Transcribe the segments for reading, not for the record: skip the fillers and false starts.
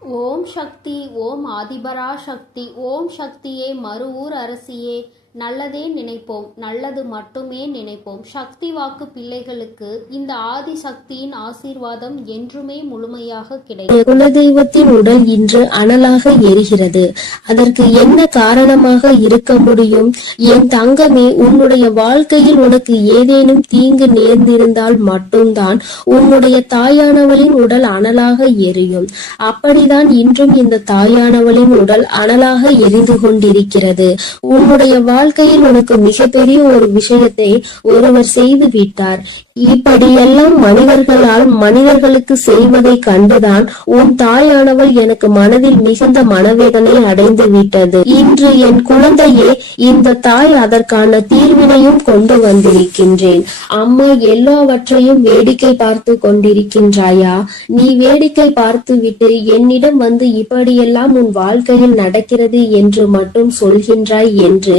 ஓம் சக்தி. ஓம் ஆதிபரா சக்தி. ஓம் சக்தியே, மறுவூர் அரசியே, நல்லதே நினைப்போம், நல்லது மட்டுமே நினைப்போம். சக்தி வாக்கு பிள்ளைகளுக்கு இந்த ஆதி சக்தியின் ஆசீர்வாதம் என்றுமே முழுமையாக கிடைக்கும். குலதெய்வத்தின் உடல் இன்று அனலாக எரிகிறது. அதற்கு என்ன காரணமாக இருக்க முடியும்? என் தங்கமே, உன்னுடைய வாழ்க்கையில் உனக்கு ஏதேனும் தீங்கு நேர்ந்திருந்தால் மட்டும்தான் உன்னுடைய தாயானவளின் உடல் அனலாக எரியும். அப்படிதான் இன்றும் இந்த தாயானவளின் உடல் அனலாக எரிந்து கொண்டிருக்கிறது. உன்னுடைய வாழ்க்கையில் உனக்கு மிகப்பெரிய ஒரு விஷயத்தை ஒருவர் செய்து விட்டார். இப்படியெல்லாம் மனிதர்களுக்கு செய்வதை கண்டுதான் உன் தாயானவள் எனக்கு மனதில் மிகுந்த மனவேதனை அடைந்து விட்டது. இன்று என் குழந்தையே, இந்த தாய் அதற்கான தீர்வினையும் கொண்டு வந்திருக்கின்றேன். அம்மா எல்லாவற்றையும் வேடிக்கை பார்த்து கொண்டிருக்கின்றாயா? நீ வேடிக்கை பார்த்து விட்டு என்னிடம் வந்து இப்படியெல்லாம் உன் வாழ்க்கையில் நடக்கிறது என்று மட்டும் சொல்கின்றாய் என்று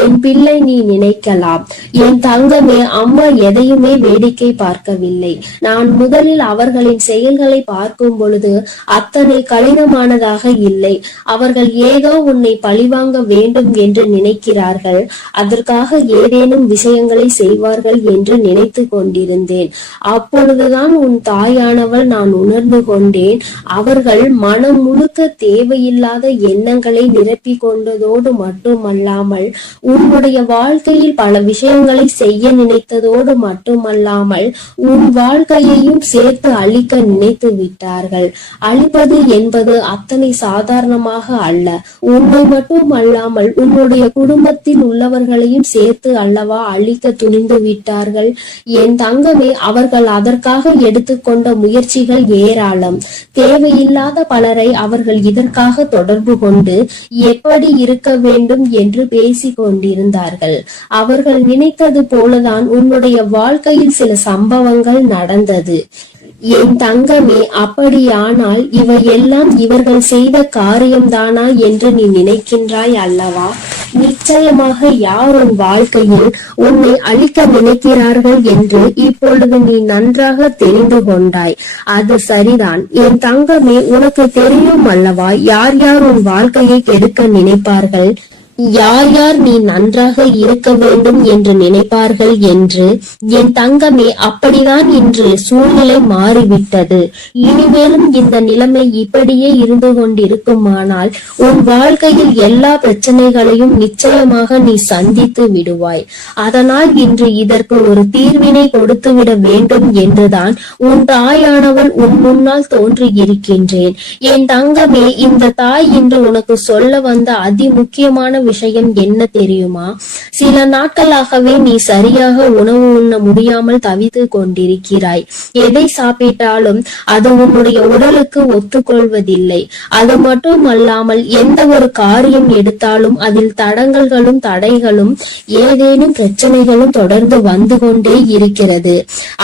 என் பிள்ளை நீ நினைக்கலாம். என் தங்கமே, அம்மா எதையுமே வேடிக்கை பார்க்கவில்லை. நான் முதலில் அவர்களின் செயல்களை பார்க்கும் பொழுது அத்தனை கடினமானதாக இல்லை. அவர்கள் ஏதோ உன்னை பழிவாங்க வேண்டும் என்று நினைக்கிறார்கள். அதற்காக ஏதேனும் விஷயங்களை செய்வார்கள் என்று நினைத்து கொண்டிருந்தேன். அப்பொழுதுதான் உன் தாயானவள் நான் உணர்ந்து கொண்டேன். அவர்கள் மனம் முழுக்க தேவையில்லாத எண்ணங்களை நிரப்பிக் கொண்டதோடு மட்டுமல்லாமல் உன்னுடைய வாழ்க்கையில் பல விஷயங்களை செய்ய நினைத்ததோடு மட்டுமல்லாமல் உன் வாழ்க்கையையும் சேர்த்து அழிக்க நினைத்து விட்டார்கள். அழிப்பது என்பது அத்தனை சாதாரணமாக அல்ல. உன்னை மட்டும் அல்லாமல் உன்னுடைய குடும்பத்தில் உள்ளவர்களையும் சேர்த்து அல்லவா அழிக்க துணிந்து விட்டார்கள். என் தங்கமே, அவர்கள் அதற்காக எடுத்துக்கொண்ட முயற்சிகள் ஏராளம். தேவையில்லாத பலரை அவர்கள் இதற்காக தொடர்பு கொண்டு எப்படி இருக்க வேண்டும் என்று பேசிக் கொண்டிருந்தார்கள். அவர்கள் நினைத்தது போலதான் உன்னுடைய வாழ்க்கையில் சில சம்பவங்கள் நடந்தது. என் தங்கமே, அப்படியானால் இவையெல்லாம் இவர்கள் செய்த காரியம்தானா என்று நீ நினைக்கின்றாய் அல்லவா? நிச்சயமாக யார் உன் வாழ்க்கையில் உன்னை அழிக்க நினைக்கிறார்கள் என்று இப்பொழுது நீ நன்றாக தெரிந்து கொண்டாய். அது சரிதான் என் தங்கமே, உனக்கு தெரியும் அல்லவா யார் யார் உன் வாழ்க்கையை கெடுக்க நினைப்பார்கள், யார் யார் நீ நன்றாக இருக்க வேண்டும் என்று நினைப்பார்கள் என்று. என் தங்கமே, அப்படிதான் இன்று சூழ்நிலை மாறிவிட்டது. இனிமேலும் இந்த நிலைமை இப்படியே இருந்து கொண்டிருக்குமானால் உன் வாழ்க்கையில் எல்லா பிரச்சனைகளையும் நிச்சயமாக நீ சந்தித்து விடுவாய். அதனால் இன்று இதற்கு ஒரு தீர்வினை கொடுத்து விட வேண்டும் என்றுதான் உன் தாயானவள் உன் முன்னால் தோன்றி இருக்கின்றேன். என் தங்கமே, இந்த தாய் இன்று உனக்கு சொல்ல வந்த அதி முக்கியமான விஷயம் என்ன தெரியுமா? சில நாட்களாகவே நீ சரியாக உணவு உண்ண முடியாமல் தவித்து கொண்டிருக்கிறாய். எதை சாப்பிட்டாலும் அது உன்னுடைய உடலுக்கு ஒத்துக்கொள்வதில்லை. அது மட்டும் அல்லாமல் எந்த ஒரு காரியம் எடுத்தாலும் அதில் தடங்கல்களும் தடைகளும் ஏதேனும் பிரச்சனைகளும் தொடர்ந்து வந்து கொண்டே இருக்கிறது.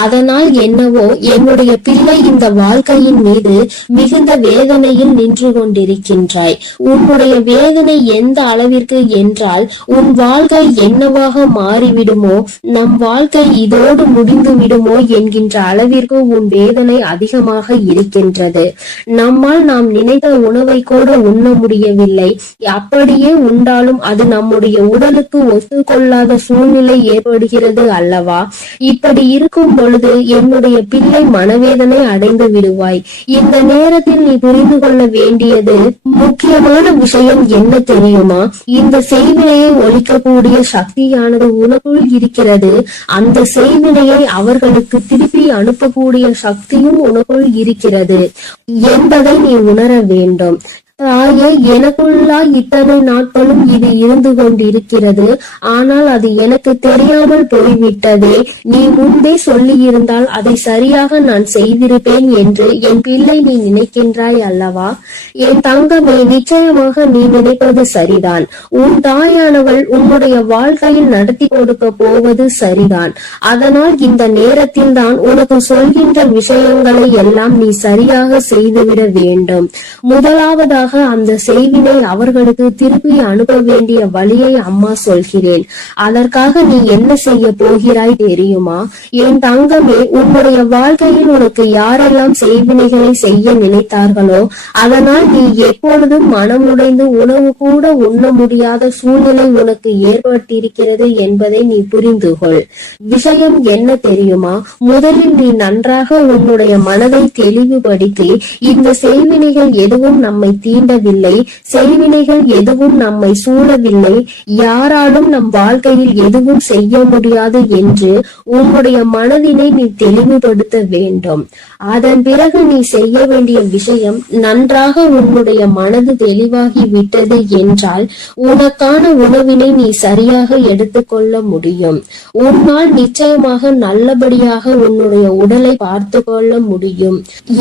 அதனால் என்னவோ என்னுடைய பிள்ளை இந்த வாழ்க்கையின் மீது மிகுந்த வேதனையில் நின்று கொண்டிருக்கின்றாய். உன்னுடைய வேதனை எந்த அளவிற்கு என்றால் உன் வாழ்க்கை என்னவாக மாறிவிடுமோ, நம் வாழ்க்கை இதோடு முடிந்து விடுமோ என்கின்ற அளவிற்கு உன் வேதனை அதிகமாக இருக்கின்றது. நம்மால் நாம் நினைத்த உணவை கூட உண்ண முடியவில்லை. அப்படியே உண்டாலும் அது நம்முடைய உடலுக்கு ஒத்துக்கொள்ளாத சூழ்நிலை ஏற்படுகிறது அல்லவா? இப்படி இருக்கும் பொழுது என்னுடைய பிள்ளை மனவேதனை அடைந்து விடுவாய். இந்த நேரத்தில் நீ புரிந்து கொள்ள வேண்டியது முக்கியமான விஷயம் என்ன தெரியுமா? இந்த செய்வினையை ஒழிக்கக்கூடிய சக்தியானது உனக்குள் இருக்கிறது. அந்த செய்வினையை அவர்களுக்கு திருப்பி அனுப்பக்கூடிய சக்தியும் உனக்குள் இருக்கிறது என்பதை நீ உணர வேண்டும். தாயே, எனக்குள்ளா இத்தனை நாட்களும் இது இருந்து கொண்டிருக்கிறது. ஆனால் அது எனக்கு தெரியாமல் போய்விட்டதே. நீ முன்பே சொல்லி இருந்தால் அதை சரியாக நான் செய்திருப்பேன் என்று என் பிள்ளை நீ நினைக்கின்றாய் அல்லவா? என் தங்கமே, நிச்சயமாக நீ நினைப்பது சரிதான். உன் தாயானவள் உன்னுடைய வாழ்க்கையில் நடத்தி கொடுக்க போவது சரிதான். அதனால் இந்த நேரத்தில் தான் உனக்கு சொல்கின்ற விஷயங்களை எல்லாம் நீ சரியாக செய்துவிட வேண்டும். முதலாவதாக கண்டிப்பாக அந்த செய்வினை அவர்களுக்கு திருப்பி அனுப்ப வேண்டிய வழியை அம்மா சொல்கிறேன். அதற்காக நீ என்ன செய்ய போகிறாய் தெரியுமா? என் தங்கமே, உன்னுடைய வாழ்க்கையில் உனக்கு யாரெல்லாம் செய்வினைகளை செய்ய நினைத்தார்களோ அதனால் நீ எப்பொழுதும் மனமுடைந்து உணவு கூட உண்ண முடியாத சூழ்நிலை உனக்கு ஏற்பட்டிருக்கிறது என்பதை நீ புரிந்து கொள். விஷயம் என்ன தெரியுமா? முதலில் நீ நன்றாக உன்னுடைய மனதை தெளிவுபடுத்தி இந்த செய்வினைகள் எதுவும் நம்மை தீண்டவில்லை, செய்வினைகள் எதுவும் நம்மை சூழவில்லை, யாராலும் நம் வாழ்க்கையில் எதுவும் செய்ய முடியாது என்று உன்னுடைய மனதினை நீ தெளிவுபடுத்த வேண்டும். அதன் பிறகு நீ செய்ய வேண்டிய விஷயம், நன்றாக உன்னுடைய மனது தெளிவாகி விட்டது என்றால் உனக்கான உணவினை நீ சரியாக எடுத்துக்கொள்ள முடியும். உன்னால் நிச்சயமாக நல்லபடியாக உன்னுடைய உடலை பார்த்து கொள்ள முடியும்.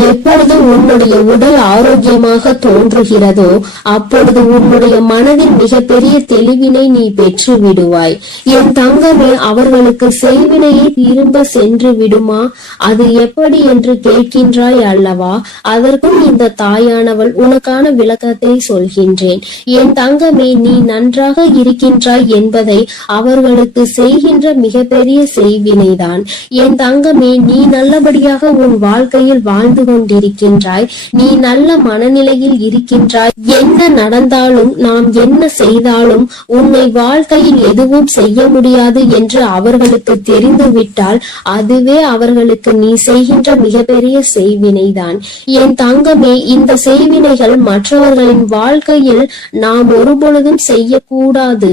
எப்பொழுது உன்னுடைய உடல் ஆரோக்கியமாக தோன்றுகிறதோ அப்பொழுது உன்னுடைய மனதில் மிகப்பெரிய தெளிவினை நீ பெற்று விடுவாய். என் தங்கமே, அவர்களுக்கு செய்வினையை திரும்ப சென்று விடுமா? அது எப்படி என்று கேட்கின்றாய் அல்லவா? அதற்கும் இந்த தாயானவள் உனக்கான விளக்கத்தை சொல்கின்றேன். என் தங்கமே, நீ நன்றாக இருக்கின்றாய் என்பதை அவர்களுக்கு செய்கின்ற மிகப்பெரிய செய்வினைதான். என் தங்கமே, நீ நல்லபடியாக உன் வாழ்க்கையில் வாழ்ந்து கொண்டிருக்கின்றாய், நீ நல்ல மனநிலையில் இருக்கின்றாய். என்ன நடந்தாலும் நாம் என்ன செய்தாலும் உன்னை வாழ்க்கையில் எதுவும் செய்ய முடியாது என்று அவர்களுக்கு தெரிந்துவிட்டால் அதுவே அவர்களுக்கு நீ செய்கின்ற மிகப்பெரிய செய்வினைதான். என் தங்கமே, இந்த செய்வினைகள் மற்றவர்களின் வாழ்க்கையில் நாம் ஒருபொழுதும் செய்யக்கூடாது.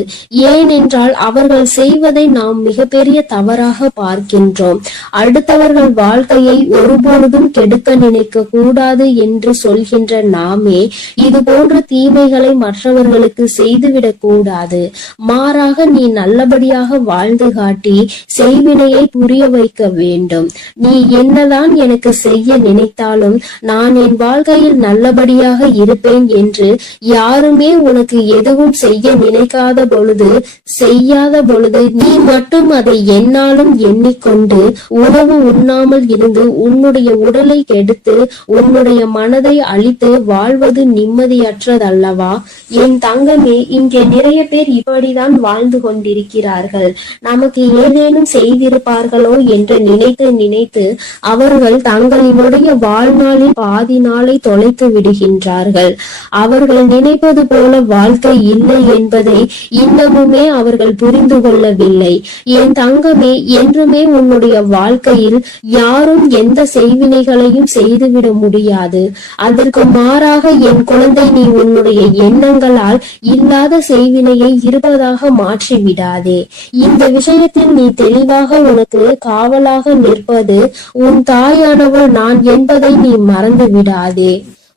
ஏனென்றால் அவர்கள் செய்வதை நாம் மிகப்பெரிய தவறாக பார்க்கின்றோம். அடுத்தவர்கள் வாழ்க்கையை ஒருபொழுதும் கெடுக்க நினைக்க கூடாது என்று சொல்கின்ற நாமே இது போன்ற தீமைகளை மற்றவர்களுக்கு செய்துவிடக் கூடாது. மாறாக நீ நல்லபடியாக வாழ்ந்து காட்டி செய்வினையை புரிய வைக்க வேண்டும். நீ என்னதான் எனக்கு செய்ய நினைத்தாலும் நான் என் வாழ்க்கையில் நல்லபடியாக இருப்பேன் என்று யாருமே உனக்கு எதுவும் செய்ய நினைக்காத பொழுது, செய்யாத பொழுது நீ மட்டும் அதை என்னாலும் எண்ணிக்கொண்டு உணவு உண்ணாமல் இருந்து உன்னுடைய உடலை கெடுத்து உன்னுடைய மனதை அழித்து வாழ்வது நிம்மதியற்றதல்லவா? என் தங்கமே, இங்கே நிறைய பேர் இப்படிதான் வாழ்ந்து கொண்டிருக்கிறார்கள். நமக்கு ஏதேனும் செய்திருப்பார்களோ என்று நினைத்து நினைத்து அவர்கள் தங்களினுடைய வாழ்நாளில் பாதி நாளை தொலைத்து விடுகின்றார்கள். அவர்கள் நினைப்பது போல வாழ்க்கை இல்லை என்பதை இன்னமுமே அவர்கள் புரிந்து கொள்ளவில்லை. என் தங்கமே, என்றுமே உன்னுடைய வாழ்க்கையில் யாரும் எந்த செய்வினைகளையும் செய்துவிட முடியாது. அதற்கு மாறாக என் குழந்தை, நீ உன்னுடைய எண்ணங்களால் இல்லாத செய்வினையை இருப்பதாக மாற்றி விடாதே. இந்த விஷயத்தில் நீ தெளிவாக உனக்கு காவலாக நிற்பது உன் தாயானவள் நான் என்பதை நீ மறந்து விடாதே.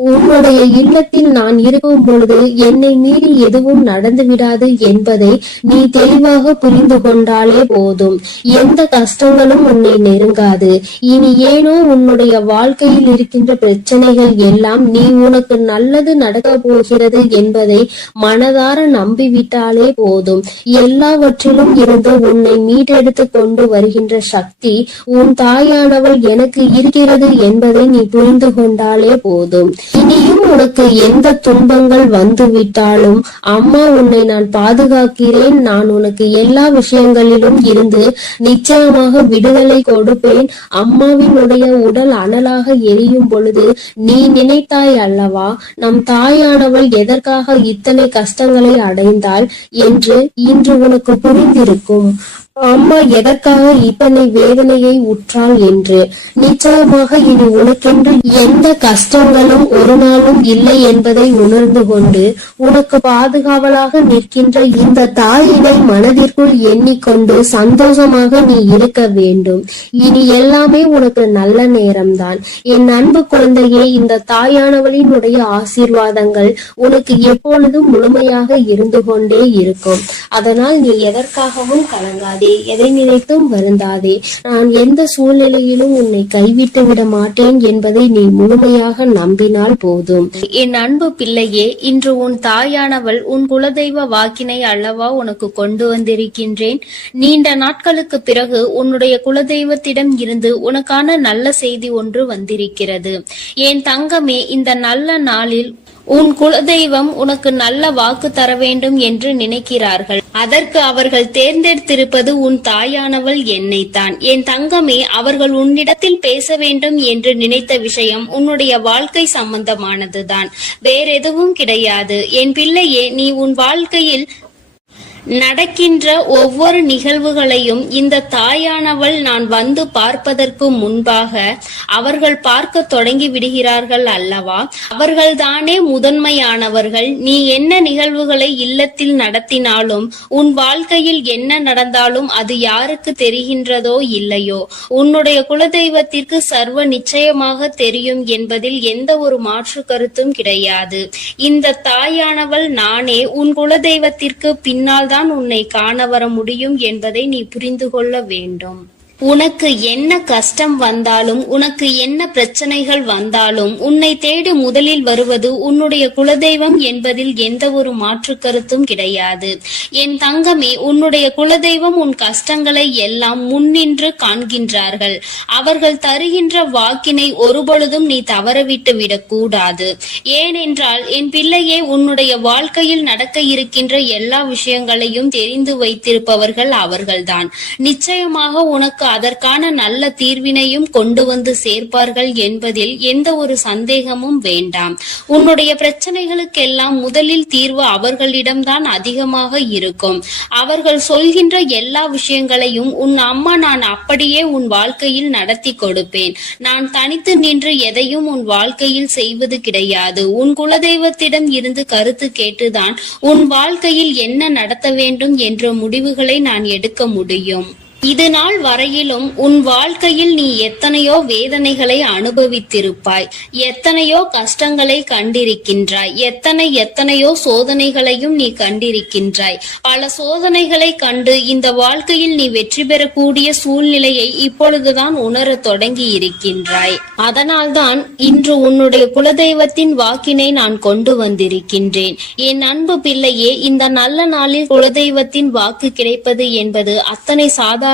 உன்னுடைய இல்லத்தில் நான் இருக்கும் பொழுது என்னை மீறி எதுவும் நடந்து விடாது என்பதை நீ தெளிவாக புரிந்து கொண்டாலே போதும். எந்த கஷ்டங்களும் உன்னை நெருங்காது. இனி ஏனோ உன்னுடைய வாழ்க்கையில் இருக்கின்ற பிரச்சனைகள் எல்லாம் நீ உனக்கு நல்லது நடக்க போகிறது என்பதை மனதார நம்பிவிட்டாலே போதும். எல்லாவற்றிலும் இருந்து உன்னை மீட்டெடுத்து கொண்டு வருகின்ற சக்தி உன் தாயானவள் எனக்கு இருக்கிறது என்பதை நீ புரிந்து கொண்டாலே போதும். இனியும் உனக்கு எந்த துன்பங்கள் வந்துவிட்டாலும் அம்மா உன்னை நான் பாதுகாக்கிறேன். நான் உனக்கு எல்லா விஷயங்களிலும் இருந்து நிச்சயமாக விடுதலை கொடுப்பேன். அம்மாவினுடைய உடல் அனலாக எரியும் பொழுது நீ நினைத்தாய் அல்லவா, நம் தாயானவள் எதற்காக இத்தனை கஷ்டங்களை அடைந்தாள் என்று இன்று உனக்கு புரிந்திருக்கும். அம்மா எதற்காக இத்தனை வேதனையை உற்றாள் என்று. நிச்சயமாக இனி உனக்கென்று எந்த கஷ்டங்களும் ஒரு நாளும் இல்லை என்பதை உணர்ந்து கொண்டு உனக்கு பாதுகாவலாக நிற்கின்ற இந்த தாயினை மனதிற்குள் எண்ணிக்கொண்டு சந்தோஷமாக நீ இருக்க வேண்டும். இனி எல்லாமே உனக்கு நல்ல நேரம்தான். என் அன்பு குழந்தையே, இந்த தாயானவளினுடைய ஆசீர்வாதங்கள் உனக்கு எப்பொழுதும் முழுமையாக இருந்து கொண்டே இருக்கும். அதனால் நீ எதற்காகவும் கலங்காதே, எதை நினைத்தும் வருந்தாதே. நான் எந்த சூழ்நிலையிலும் உன்னை கைவிட்டு விட மாட்டேன் என்பதை நீ முழுமையாக நம்பினால் போதும். என் அன்பு பிள்ளையே, இன்று உன் தாயானவள் உன் குலதெய்வ வாக்கினை அல்லவா உனக்கு கொண்டு வந்திருக்கின்றேன். நீண்ட நாட்களுக்கு பிறகு உன்னுடைய குலதெய்வத்திடம் இருந்து உனக்கான நல்ல செய்தி ஒன்று வந்திருக்கிறது. என் தங்கமே, இந்த நல்ல நாளில் உன் குலதெய்வம் உனக்கு நல்ல வாக்கு தர வேண்டும் என்று நினைக்கிறார்கள். அதற்கு அவர்கள் தேர்ந்தெடுத்திருப்பது உன் தாயானவள் என்னைத்தான். என் தங்கமே, அவர்கள் உன்னிடத்தில் பேச வேண்டும் என்று நினைத்த விஷயம் உன்னுடைய வாழ்க்கை சம்பந்தமானதுதான், வேறெதுவும் கிடையாது. என் பிள்ளையே, நீ உன் வாழ்க்கையில் நடக்கின்ற ஒவ்வொரு நிகழ்வுகளையும் இந்த தாயானவள் நான் வந்து பார்ப்பதற்கு முன்பாக அவர்கள் பார்க்க தொடங்கி விடுகிறார்கள் அல்லவா? அவர்கள்தானே முதன்மையானவர்கள். நீ என்ன நிகழ்வுகளை இல்லத்தில் நடத்தினாலும், உன் வாழ்க்கையில் என்ன நடந்தாலும் அது யாருக்கு தெரிகின்றதோ இல்லையோ, உன்னுடைய குலதெய்வத்திற்கு சர்வ நிச்சயமாக தெரியும் என்பதில் எந்த ஒரு மாற்று கருத்தும் கிடையாது. இந்த தாயானவள் நானே உன் குலதெய்வத்திற்கு பின்னால் தான் உன்னை காண வர முடியும் என்பதை நீ புரிந்து கொள்ள வேண்டும். உனக்கு என்ன கஷ்டம் வந்தாலும், உனக்கு என்ன பிரச்சனைகள் வந்தாலும், உன்னை தேடி முதலில் வருவது உன்னுடைய குலதெய்வம் என்பதில் எந்த ஒரு மாற்று கருத்தும் கிடையாது. என் தங்கமே, உன்னுடைய குலதெய்வம் உன் கஷ்டங்களை எல்லாம் முன்னின்று காண்கின்றார்கள். அவர்கள் தருகின்ற வாக்கினை ஒருபொழுதும் நீ தவறவிட்டு விடக்கூடாது. ஏனென்றால் என் பிள்ளையே, உன்னுடைய வாழ்க்கையில் நடக்க இருக்கின்ற எல்லா விஷயங்களையும் தெரிந்து வைத்திருப்பவர்கள் அவர்கள்தான். நிச்சயமாக உனக்கு அதற்கான நல்ல தீர்வினையும் கொண்டு வந்து சேர்ப்பார்கள் என்பதில் எந்த ஒரு சந்தேகமும் வேண்டாம். உன்னுடைய பிரச்சனைகளுக்கெல்லாம் முதலில் தீர்வு அவர்களிடம்தான் அதிகமாக இருக்கும். அவர்கள் சொல்கின்ற எல்லா விஷயங்களையும் உன் அம்மா நான் அப்படியே உன் வாழ்க்கையில் நடத்தி கொடுப்பேன். நான் தனித்து நின்று எதையும் உன் வாழ்க்கையில் செய்வது கிடையாது. உன் குலதெய்வத்திடம் இருந்து கருத்து கேட்டுதான் உன் வாழ்க்கையில் என்ன நடத்த வேண்டும் என்ற முடிவுகளை நான் எடுக்க முடியும். இது நாள் வரையிலும் உன் வாழ்க்கையில் நீ எத்தனையோ வேதனைகளை அனுபவித்திருப்பாய், எத்தனையோ கஷ்டங்களை கண்டிருக்கின்றாய், எத்தனையோ சோதனைகளையும் நீ கண்டிருக்கின்றாய். பல சோதனைகளை கண்டு இந்த வாழ்க்கையில் நீ வெற்றி பெறக்கூடிய சூழ்நிலையை இப்பொழுதுதான் உணர தொடங்கி இருக்கின்றாய். அதனால்தான் இன்று உன்னுடைய குலதெய்வத்தின் வாக்கினை நான் கொண்டு வந்திருக்கின்றேன். என் அன்பு பிள்ளையே, இந்த நல்ல நாளில் குலதெய்வத்தின் வாக்கு கிடைப்பது என்பது அத்தனை சாதாரண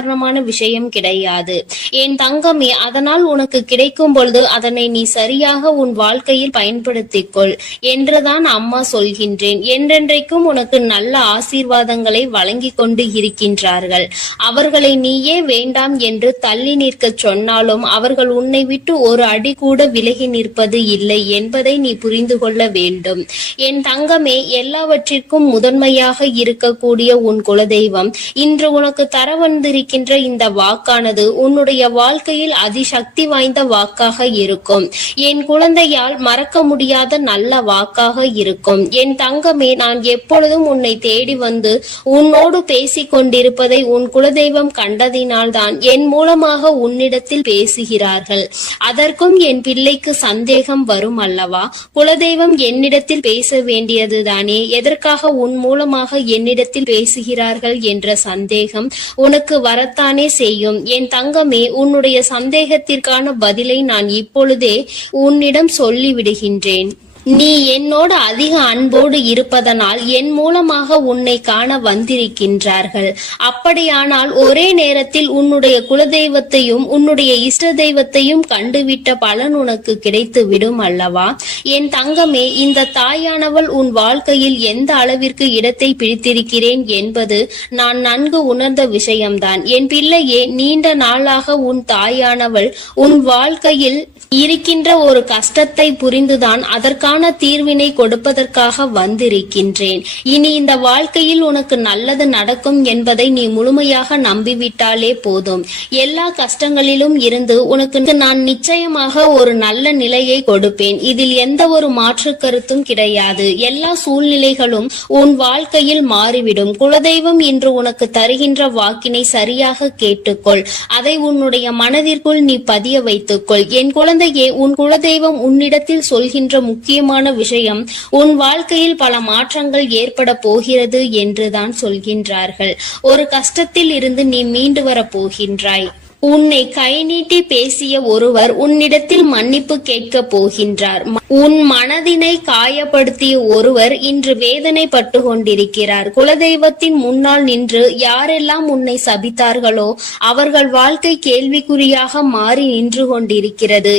விஷயம் கிடையாது என் தங்கமே. அதனால் உனக்கு கிடைக்கும் பொழுது அதனை நீ சரியாக உன் வாழ்க்கையில் பயன்படுத்திக்கொள் என்றுதான் அம்மா சொல்கின்றேன். என்றென்றைக்கும் உனக்கு நல்ல ஆசீர்வாதங்களை வழங்கி கொண்டு இருக்கின்றார்கள். அவர்களை நீயே வேண்டாம் என்று தள்ளி நிற்க சொன்னாலும் அவர்கள் உன்னை விட்டு ஒரு அடி கூட விலகி நிற்பது இல்லை என்பதை நீ புரிந்து கொள்ள வேண்டும். என் தங்கமே, எல்லாவற்றிற்கும் முதன்மையாக இருக்கக்கூடிய உன் குலதெய்வம் இன்று உனக்கு தர வந்திருக்கின்ற இந்த வாக்கானது உன்னுடைய வாழ்க்கையில் அதிசக்தி வாய்ந்த வாக்காக இருக்கும். என் குழந்தையால் மறக்க முடியாத நல்ல வாக்காக இருக்கும். என் தங்கமே, நான் எப்பொழுதும் உன்னை தேடி வந்து உன்னோடு பேசிக் கொண்டிருப்பதை உன் குலதெய்வம் கண்டதினால்தான் என் மூலமாக உன்னிடத்தில் பேசுகிறார்கள். அதற்கும் என் பிள்ளைக்கு சந்தேகம் வரும் அல்லவா? குலதெய்வம் என்னிடத்தில் பேச வேண்டியதுதானே, எதற்காக உன் மூலமாக என்னிடத்தில் பேசுகிறார்கள் என்ற சந்தேகம் உனக்கு வரத்தானே செய்யும். என் தங்கமே, உன்னுடைய சந்தேகத்திற்கான பதிலை நான் இப்பொழுதே உன்னிடம் சொல்லிவிடுகின்றேன். நீ என்னோடு அதிக அன்போடு இருப்பதனால் என் மூலமாக உன்னை காண வந்திருக்கின்றார்கள். அப்படியானால் ஒரே நேரத்தில் உன்னுடைய குலதெய்வத்தையும் உன்னுடைய இஷ்ட தெய்வத்தையும் கண்டுவிட்ட பலன் உனக்கு கிடைத்து விடும் அல்லவா? என் தங்கமே, இந்த தாயானவள் உன் வாழ்க்கையில் எந்த அளவிற்கு இடத்தை பிடித்திருக்கிறேன் என்பது நான் நன்கு உணர்ந்த விஷயம்தான். என் பிள்ளையே, நீண்ட நாளாக உன் தாயானவள் உன் வாழ்க்கையில் இருக்கின்ற ஒரு கஷ்டத்தை புரிந்துதான் அதற்கான தீர்வினை கொடுப்பதற்காக வந்திருக்கின்றேன். இனி இந்த வாழ்க்கையில் உனக்கு நல்லது நடக்கும் என்பதை நீ முழுமையாக நம்பிவிட்டாலே போதும். எல்லா கஷ்டங்களிலும் இருந்து உனக்கு நான் நிச்சயமாக ஒரு நல்ல நிலையை கொடுப்பேன். இதில் எந்த ஒரு மாற்று கருத்தும் கிடையாது. எல்லா சூழ்நிலைகளும் உன் வாழ்க்கையில் மாறிவிடும். குலதெய்வம் இன்று உனக்கு தருகின்ற வாக்கினை சரியாக கேட்டுக்கொள். அதை உன்னுடைய மனதிற்குள் நீ பதிய வைத்துக்கொள். என் குழந்தையே, உன் குலதெய்வம் உன்னிடத்தில் சொல்கின்ற முக்கியமான விஷயம் உன் வாழ்க்கையில் பல மாற்றங்கள் ஏற்பட போகிறது என்றுதான் சொல்கின்றார்கள். ஒரு கஷ்டத்தில் இருந்து நீ மீண்டு வர போகின்றாய். உன்னை கை நீட்டி பேசிய ஒருவர் உன்னிடத்தில் மன்னிப்பு கேட்க போகின்றார். உன் மனதினை காயப்படுத்திய ஒருவர் இன்று வேதனைப்பட்டு கொண்டிருக்கிறார். குலதெய்வத்தின் முன்னால் நின்று யாரெல்லாம் உன்னை சபித்தார்களோ அவர்கள் வாழ்க்கை கேள்விக்குறியாக மாறி நின்று கொண்டிருக்கிறது.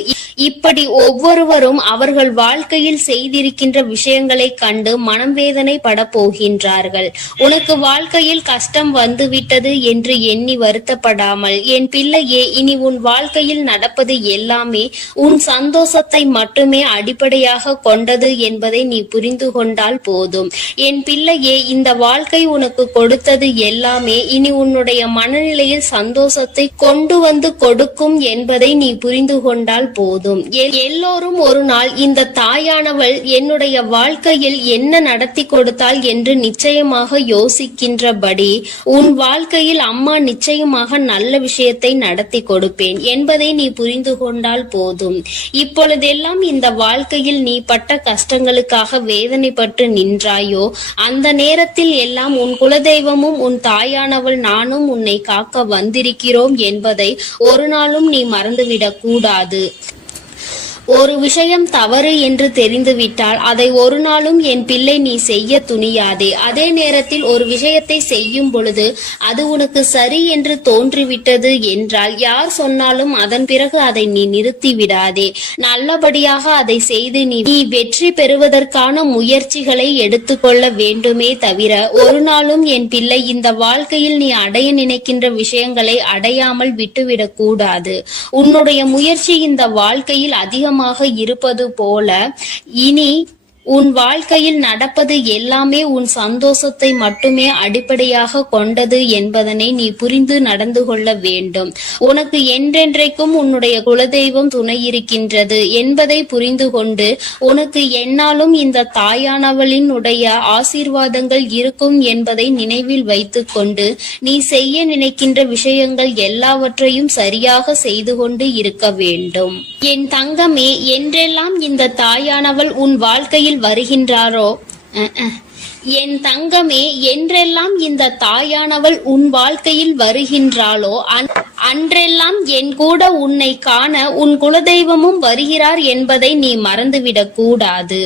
இப்படி ஒவ்வொருவரும் அவர்கள் வாழ்க்கையில் செய்திருக்கின்ற விஷயங்களை கண்டு மனம் வேதனை பட போகின்றார்கள். உனக்கு வாழ்க்கையில் கஷ்டம் வந்துவிட்டது என்று எண்ணி வருத்தப்படாமல், என் பிள்ளையே, இனி உன் வாழ்க்கையில் நடப்பது எல்லாமே உன் சந்தோஷத்தை மட்டுமே அடிப்படையாக கொண்டது என்பதை நீ புரிந்து கொண்டால் போதும். என் பிள்ளையே, இந்த வாழ்க்கை உனக்கு கொடுத்தது எல்லாமே இனி உன்னுடைய மனநிலையில் சந்தோஷத்தை கொண்டு வந்து கொடுக்கும் என்பதை நீ புரிந்து கொண்டால் போதும். எல்லோரும் ஒரு நாள் இந்த தாயானவள் என்னுடைய வாழ்க்கையில் என்ன நடத்தி கொடுத்தாள் என்று நிச்சயமாக யோசிக்கின்றபடி உன் வாழ்க்கையில் அம்மா நிச்சயமாக நல்ல விஷயத்தை நடத்தி கொடுப்பேன் என்பதை நீ புரிந்து கொண்டால் போதும். இப்பொழுதெல்லாம் இந்த வாழ்க்கையில் நீ பட்ட கஷ்டங்களுக்காக வேதனைப்பட்டு நின்றாயோ, அந்த நேரத்தில் எல்லாம் உன் குலதெய்வமும் உன் தாயானவள் நானும் உன்னை காக்க வந்திருக்கிறோம் என்பதை ஒரு நாளும் நீ மறந்துவிடக் கூடாது. ஒரு விஷயம் தவறு என்று தெரிந்துவிட்டால் அதை ஒரு நாளும் என் பிள்ளை நீ செய்ய துணியாதே. அதே நேரத்தில் ஒரு விஷயத்தை செய்யும் பொழுது அது உனக்கு சரி என்று தோன்றிவிட்டது என்றால் யார் சொன்னாலும் அதன் பிறகு அதை நீ நிறுத்தி விடாதே. நல்லபடியாக அதை செய்து நீ வெற்றி பெறுவதற்கான முயற்சிகளை எடுத்துக்கொள்ள வேண்டுமே தவிர ஒரு நாளும் என் பிள்ளை இந்த வாழ்க்கையில் நீ அடைய நினைக்கின்ற விஷயங்களை அடையாமல் விட்டுவிடக் கூடாது. உன்னுடைய முயற்சி இந்த வாழ்க்கையில் அதிகம் இருப்பது போல இனி உன் வாழ்க்கையில் நடப்பது எல்லாமே உன் சந்தோஷத்தை மட்டுமே அடிப்படையாக கொண்டது என்பதனை நீ புரிந்து நடந்து கொள்ள வேண்டும். உனக்கு என்றென்றைக்கும் உன்னுடைய குலதெய்வம் துணை இருக்கின்றது என்பதை புரிந்து கொண்டு உனக்கு என்னாலும் இந்த தாயானவளின் உடைய ஆசீர்வாதங்கள் இருக்கும் என்பதை நினைவில் வைத்துக் கொண்டு நீ செய்ய நினைக்கின்ற விஷயங்கள் எல்லாவற்றையும் சரியாக செய்து கொண்டு இருக்க வேண்டும். என் தங்கமே, என்றெல்லாம் இந்த தாயானவள் உன் வாழ்க்கையில் வருகின்றாரோ, என் தங்கமே, என்றெல்லாம் இந்த தாயானவள் உன் வாழ்க்கையில் வருகின்றாளோ அன்றெல்லாம் என் கூட உன்னை காண உன் குலதெய்வமும் வருகிறார் என்பதை நீ மறந்துவிடக் கூடாது.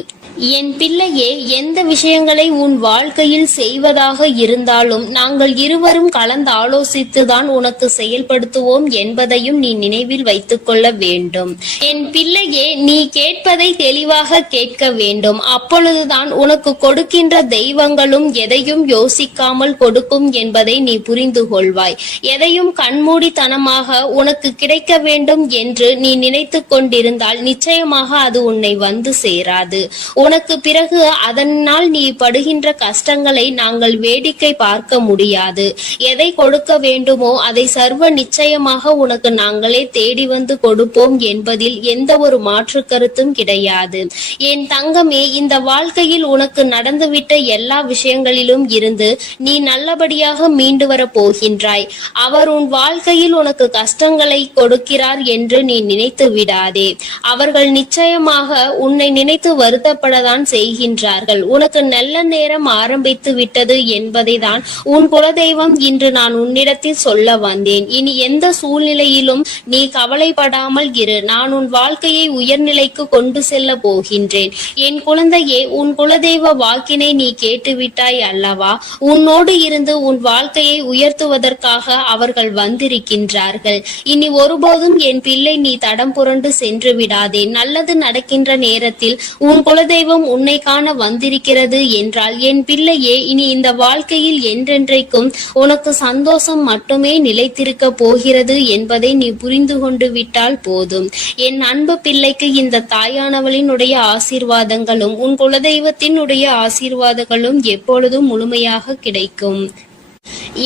என் பிள்ளையே, எந்த விஷயங்களை உன் வாழ்க்கையில் செய்வதாக இருந்தாலும் நாங்கள் இருவரும் கலந்து ஆலோசித்துதான் உனக்கு செயல்படுத்துவோம் என்பதையும் நீ நினைவில் வைத்துக் கொள்ள வேண்டும். என் பிள்ளையே, நீ கேட்பதை தெளிவாக கேட்க வேண்டும். அப்பொழுதுதான் உனக்கு கொடுக்கின்ற தெய்வங்களும் எதையும் யோசிக்காமல் கொடுக்கும் என்பதை நீ புரிந்து கொள்வாய். எதையும் கண்மூடித்தனமாக உனக்கு கிடைக்க வேண்டும் என்று நீ நினைத்து கொண்டிருந்தால் நிச்சயமாக அது உன்னை வந்து சேராது. உனக்கு பிறகு அதனால் நீ படுகின்ற கஷ்டங்களை நாங்கள் வேடிக்கை பார்க்க முடியாது. எதை கொடுக்க வேண்டுமோ அதை சர்வ நிச்சயமாக உனக்கு நாங்களே தேடி வந்து கொடுப்போம் என்பதில் எந்த ஒரு மாற்று கருத்தும் கிடையாது. என் தங்கமே, இந்த வாழ்க்கையில் உனக்கு நடந்துவிட்ட எல்லா விஷயங்களிலும் இருந்து நீ நல்லபடியாக மீண்டு வர போகின்றாய். அவர் உன் வாழ்க்கையில் உனக்கு கஷ்டங்களை கொடுக்கிறார் என்று நீ நினைத்து விடாதே. அவர்கள் நிச்சயமாக உன்னை நினைத்து வருத்தப்பட தான் செய்கின்றார்கள். உனக்கு நல்ல நேரம் ஆரம்பித்து விட்டது என்பதை தான் உன் குலதெய்வம் இன்று நான் உன்னிடத்தில் சொல்ல வந்தேன். இனி எந்த சூழ்நிலையிலும் நீ கவலைப்படாமல் இரு. நான் உன் வாழ்க்கையை உயர்நிலைக்கு கொண்டு செல்ல போகின்றேன். என் குழந்தையே, உன் குலதெய்வ வாக்கினை நீ கேட்டுவிட்டாய் அல்லவா? உன்னோடு இருந்து உன் வாழ்க்கையை உயர்த்துவதற்காக அவர்கள் வந்திருக்கின்றார்கள். இனி ஒருபோதும் என் பிள்ளை நீ தடம் புரண்டு சென்று விடாதே. நல்லது நடக்கின்ற நேரத்தில் உன் குலதெய்வம் உன்னை காண வந்திருக்கிறது என்றால் என் பிள்ளையே, இனி இந்த வாழ்க்கையில் என்றென்றைக்கும் உனக்கு சந்தோஷம் மட்டுமே நிலைத்திருக்க போகிறது என்பதை நீ புரிந்து கொண்டு விட்டால் போதும். என் அன்பு பிள்ளைக்கு இந்த தாயானவளினுடைய ஆசீர்வாதங்களும் உன் குலதெய்வத்தினுடைய ஆசீர்வாதங்களும் எப்பொழுதும் முழுமையாக கிடைக்கும்.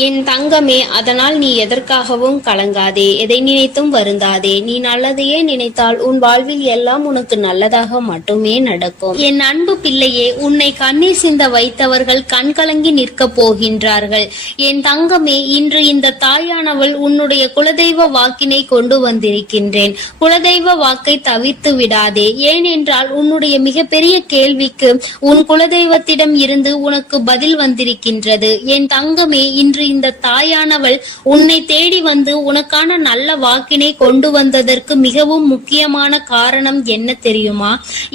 என் தங்கமே, அதனால் நீ எதற்காகவும் கலங்காதே, எதை நினைத்தும் வருந்தாதே. நீ நல்லதையே நினைத்தால் உன் வாழ்வில் எல்லாம் உனக்கு நல்லதாக மட்டுமே நடக்கும். என் அன்பு பிள்ளையே, உன்னை கண்ணீர் சிந்த வைத்தவர்கள் கண்கலங்கி நிற்க போகின்றார்கள். என் தங்கமே, இன்று இந்த தாயானவள் உன்னுடைய குலதெய்வ வாக்கினை கொண்டு வந்திருக்கின்றேன். குலதெய்வ வாக்கை தவிர்த்து விடாதே. ஏனென்றால் உன்னுடைய மிகப்பெரிய கேள்விக்கு உன் குலதெய்வத்திடம் இருந்து உனக்கு பதில் வந்திருக்கின்றது. என் தங்கமே, இந்த இன்று இந்த தாயானவள் உன்னை தேடி வந்து உனக்கான நல்ல வாக்கினை கொண்டு வந்ததற்கு மிகவும் முக்கியமான காரணம் என்ன தெரியுமா?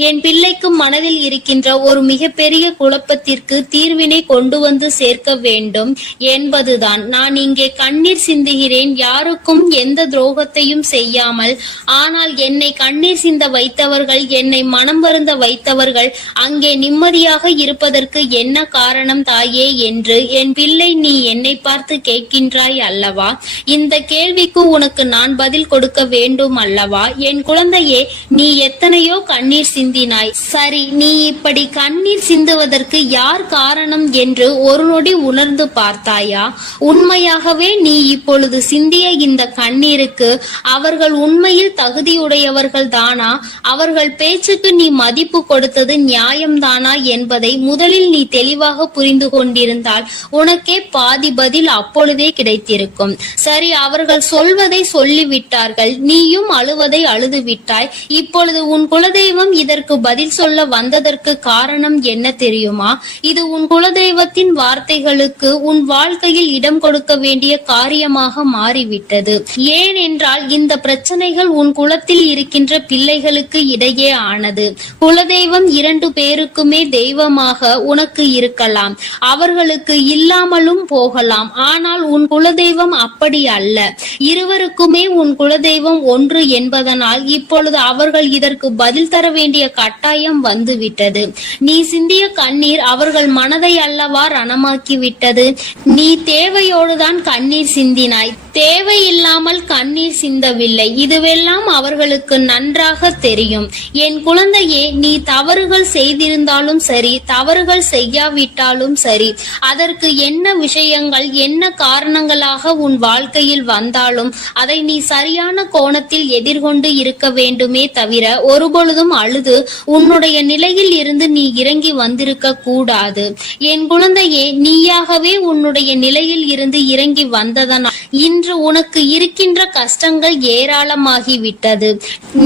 என் பிள்ளைக்கும் மனதில் இருக்கின்ற ஒரு மிகப்பெரிய குழப்பத்திற்கு தீர்வினை கொண்டு வந்து சேர்க்க வேண்டும் என்பதுதான். நான் இங்கே கண்ணீர் சிந்துகிறேன், யாருக்கும் எந்த துரோகத்தையும் செய்யாமல். ஆனால் என்னை கண்ணீர் சிந்த வைத்தவர்கள், என்னை மனம் வருந்த வைத்தவர்கள் அங்கே நிம்மதியாக இருப்பதற்கு என்ன காரணம் தாயே என்று என் பிள்ளை நீ என்னை பார்த்து கேட்கின்றாய் அல்லவா? இந்த கேள்விக்கு உனக்கு நான் பதில் கொடுக்க வேண்டும் அல்லவா? என் குழந்தையே, நீ எத்தனையோ கண்ணீர் சிந்தினாய். சரி, நீ இப்படி கண்ணீர் சிந்துவதற்கு யார் காரணம் என்று ஒரு நொடி உணர்ந்து பார்த்தாயா? உண்மையாகவே நீ இப்பொழுது சிந்திய இந்த கண்ணீருக்கு அவர்கள் உண்மையில் தகுதியுடையவர்கள் தானா? அவர்கள் பேச்சுக்கு நீ மதிப்பு கொடுத்தது நியாயம்தானா என்பதை முதலில் நீ தெளிவாக புரிந்து கொண்டிருந்தால் உனக்கே பாதி பதில் அப்பொழுதே கிடைத்திருக்கும். சரி, அவர்கள் சொல்வதை சொல்லிவிட்டார்கள், நீயும் அழுவதை அழுது விட்டாய். இப்பொழுது உன் குலதெய்வம் இதற்கு பதில் சொல்ல வந்ததற்கு காரணம் என்ன தெரியுமா? இது உன் குலதெய்வத்தின் வார்த்தைகளுக்கு உன் வாழ்க்கையில் இடம் கொடுக்க வேண்டிய காரியமாக மாறிவிட்டது. ஏனென்றால் இந்த பிரச்சனைகள் உன் குலத்தில் இருக்கின்ற பிள்ளைகளுக்கு இடையே ஆனது. குலதெய்வம் 2 பேருக்குமே தெய்வமாக உனக்கு இருக்கலாம், அவர்களுக்கு இல்லாமலும் போகலாம். ஆனால் உன் குலதெய்வம் அப்படி அல்ல. இருவருக்குமே உன் குலதெய்வம் ஒன்று என்பதனால் இப்பொழுது அவர்கள் இதற்கு பதில் தர வேண்டிய கட்டாயம் வந்துவிட்டது. நீ சிந்திய கண்ணீர் அவர்கள் மனதை அல்லவா ரணமாக்கி விட்டது. நீ தேவையோடுதான் கண்ணீர் சிந்தினாய், தேவையில்லாமல் கண்ணீர் சிந்தவில்லை. இதுவெல்லாம் அவர்களுக்கு நன்றாக தெரியும். என் குழந்தையே, நீ தவறுகள் செய்திருந்தாலும் சரி, தவறுகள் செய்யாவிட்டாலும் சரி, அதற்கு என்ன விஷயங்கள் என்ன காரணங்களாக உன் வாழ்க்கையில் வந்தாலும் அதை நீ சரியான கோணத்தில் எதிர்கொண்டு இருக்க வேண்டுமே தவிர ஒருபொழுதும் அழுது உன்னுடைய நிலையில் இருந்து நீ இறங்கி வந்திருக்க கூடாது. என் குழந்தையே, நீயாகவே உன்னுடைய நிலையில் இருந்து இறங்கி வந்ததனால் இன்று உனக்கு இருக்கின்ற கஷ்டங்கள் ஏராளமாகிவிட்டது.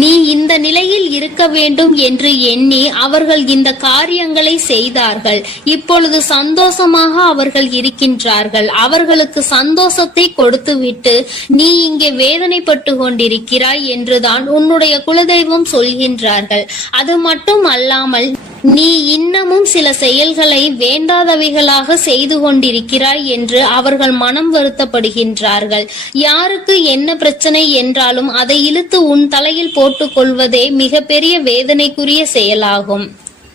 நீ இந்த நிலையில் இருக்க வேண்டும் என்று எண்ணி அவர்கள் இந்த காரியங்களை செய்தார்கள். இப்பொழுது சந்தோஷமாக அவர்கள் இருக்கின்றார்கள். அவர்களுக்கு சந்தோஷத்தை கொடுத்துவிட்டு நீ இங்கே வேதனைப்பட்டு கொண்டிருக்கிறாய் என்றுதான் உன்னுடைய குலதெய்வம் சொல்கின்றார்கள். அது மட்டும் அல்லாமல் நீ இன்னமும் சில செயல்களை வேண்டாதவைகளாக செய்து கொண்டிருக்கிறாய் என்று அவர்கள் மனம் வருத்தப்படுகின்றார்கள். யாருக்கு என்ன பிரச்சனை என்றாலும் அதை இழுத்து உன் தலையில் போட்டுக் கொள்வதே மிகப்பெரிய வேதனைக்குரிய செயலாகும்.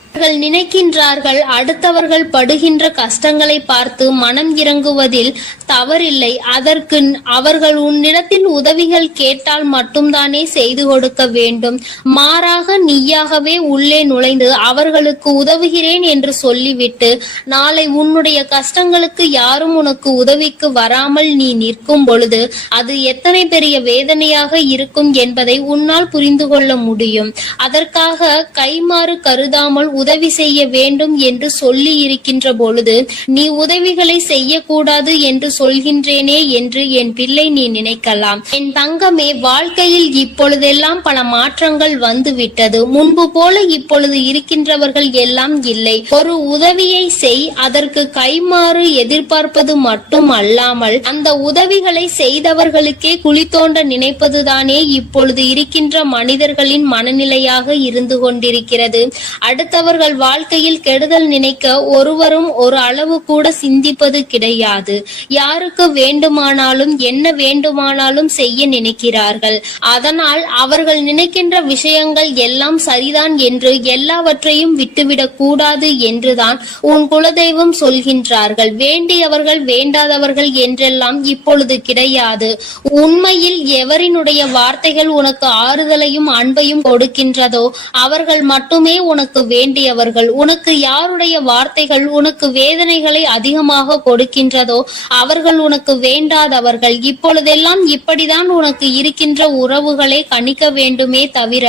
அவர்கள் நினைக்கின்றார்கள் அடுத்தவர்கள் படுகின்ற கஷ்டங்களை பார்த்து மனம் இறங்குவதில் தவறில்லை. அதற்கு அவர்கள் உன்னிடத்தில் உதவிகள் கேட்டால் மட்டும்தானே செய்து கொடுக்க வேண்டும். மாறாக நீயாகவே உள்ளே நுழைந்து அவர்களுக்கு உதவுகிறேன் என்று சொல்லிவிட்டு நாளை உன்னுடைய கஷ்டங்களுக்கு யாரும் உனக்கு உதவிக்கு வராமல் நீ நிற்கும் பொழுது அது எத்தனை பெரிய வேதனையாக இருக்கும் என்பதை உன்னால் புரிந்து கொள்ள முடியும். அதற்காக கைமாறு கருதாமல் உதவி செய்ய வேண்டும் என்று சொல்லி இருக்கின்ற பொழுது நீ உதவிகளை செய்யக்கூடாது என்று சொல்கின்றேனே என்று என் பிள்ளை நீ நினைக்கலாம். என் தங்கமே, வாழ்க்கையில் இப்பொழுதெல்லாம் பல மாற்றங்கள் வந்துவிட்டது. முன்பு போல இப்பொழுது இருக்கின்றவர்கள் எல்லாம் இல்லை. ஒரு உதவியை செய், அதற்கு கைமாறு எதிர்பார்ப்பது மட்டும் அல்லாமல் அந்த உதவிகளை செய்தவர்களுக்கே குழி தோண்ட நினைப்பதுதானே இப்பொழுது இருக்கின்ற மனிதர்களின் மனநிலையாக இருந்து கொண்டிருக்கிறது. அடுத்தவர்கள் வாழ்க்கையில் கெடுதல் நினைக்க ஒருவரும் ஒரு அளவு கூட சிந்திப்பது கிடையாது. யாருக்கு வேண்டுமானாலும் என்ன வேண்டுமானாலும் செய்ய நினைக்கிறார்கள். அதனால் அவர்கள் நினைக்கின்ற விஷயங்கள் எல்லாம் சரிதான் என்று எல்லாவற்றையும் விட்டுவிடக் கூடாது என்றுதான் உன் குலதெய்வம் சொல்கின்றார்கள். வேண்டியவர்கள் வேண்டாதவர்கள் என்றெல்லாம் இப்பொழுது கிடையாது. உண்மையில் எவரினுடைய வார்த்தைகள் உனக்கு ஆறுதலையும் அன்பையும் கொடுக்கின்றதோ அவர்கள் மட்டுமே உனக்கு வேண்டியவர்கள். உனக்கு யாருடைய வார்த்தைகள் உனக்கு வேதனைகளை அதிகமாக கொடுக்கின்றதோ அவர்கள் உனக்கு வேண்டாதவர்கள். இப்பொழுதெல்லாம் இப்படிதான் உனக்கு இருக்கின்ற உறவுகளை கணிக்க வேண்டுமே தவிர